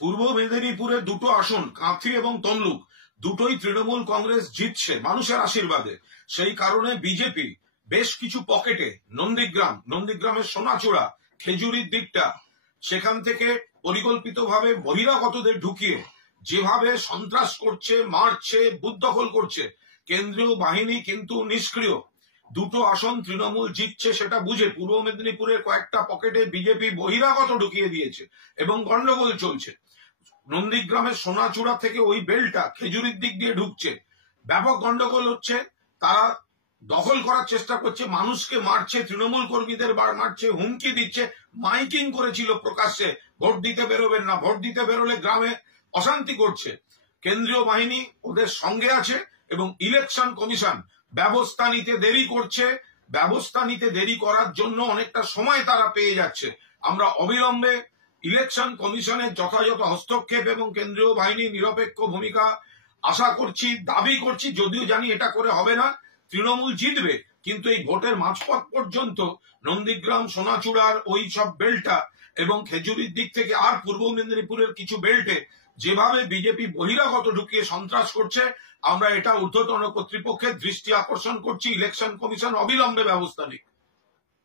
পূর্ব মেদিনীপুরের দুটো আসন কাঁথি এবং তমলুক দুটোই তৃণমূল কংগ্রেস জিতছে মানুষের আশীর্বাদে। সেই কারণে বিজেপি বেশ কিছু পকেটে নন্দীগ্রামের সোনাচূড়া, খেজুরির দিকটা, সেখান থেকে পরিকল্পিতভাবে বহিরাগতদের ঢুকিয়ে যেভাবে সন্ত্রাস করছে, মারছে, বুথ দখল করছে, কেন্দ্রীয় বাহিনী কিন্তু নিষ্ক্রিয়। দুটো আসন তৃণমূল জিতছে সেটা বুঝে পূর্ব মেদিনীপুরের কয়েকটা পকেটে বিজেপি বহিরাগত ঢুকিয়ে দিয়েছে এবং গন্ডগোল চলছে। নন্দীগ্রামের সোনাচূড়া থেকে ওই বেলটা খেজুরির দিক দিয়ে ঢুকছে, ব্যাপক গন্ডগোল হচ্ছে। তারা দখল করার চেষ্টা করছে, মানুষকে মারছে, তৃণমূল কর্মীদের মারছে, হুমকি দিচ্ছে, মাইকিং করেছিল প্রকাশ্যে, ভোট দিতে বেরোবেন না, ভোট দিতে বেরোলে গ্রামে অশান্তি করছে। কেন্দ্রীয় বাহিনী ওদের সঙ্গে আছে এবং ইলেকশন কমিশন ব্যবস্থা নিতে দেরি করছে। ব্যবস্থা নিতে দেরি করার জন্য অনেকটা সময় তারা পেয়ে যাচ্ছে। আমরা অবিলম্বে ইলেকশন কমিশনের যথাযথ হস্তক্ষেপ এবং কেন্দ্রীয় বাহিনীর নিরপেক্ষ ভূমিকা আশা করছি, দাবি করছি, যদিও জানি এটা করে হবে না। তৃণমূল জিতবে, কিন্তু এই ভোটের মাঝপথ পর্যন্ত নন্দীগ্রাম, সোনাচূড়ার ওই সব বেলটা এবং খেজুরির দিক থেকে আর পূর্ব মেদিনীপুরের কিছু বেল্টে যেভাবে বিজেপি বহিরাগত ঢুকিয়ে সন্ত্রাস করছে, আমরা এটা ঊর্ধ্বতন কর্তৃপক্ষের দৃষ্টি আকর্ষণ করছি। ইলেকশন কমিশন অবিলম্বে ব্যবস্থা নিক।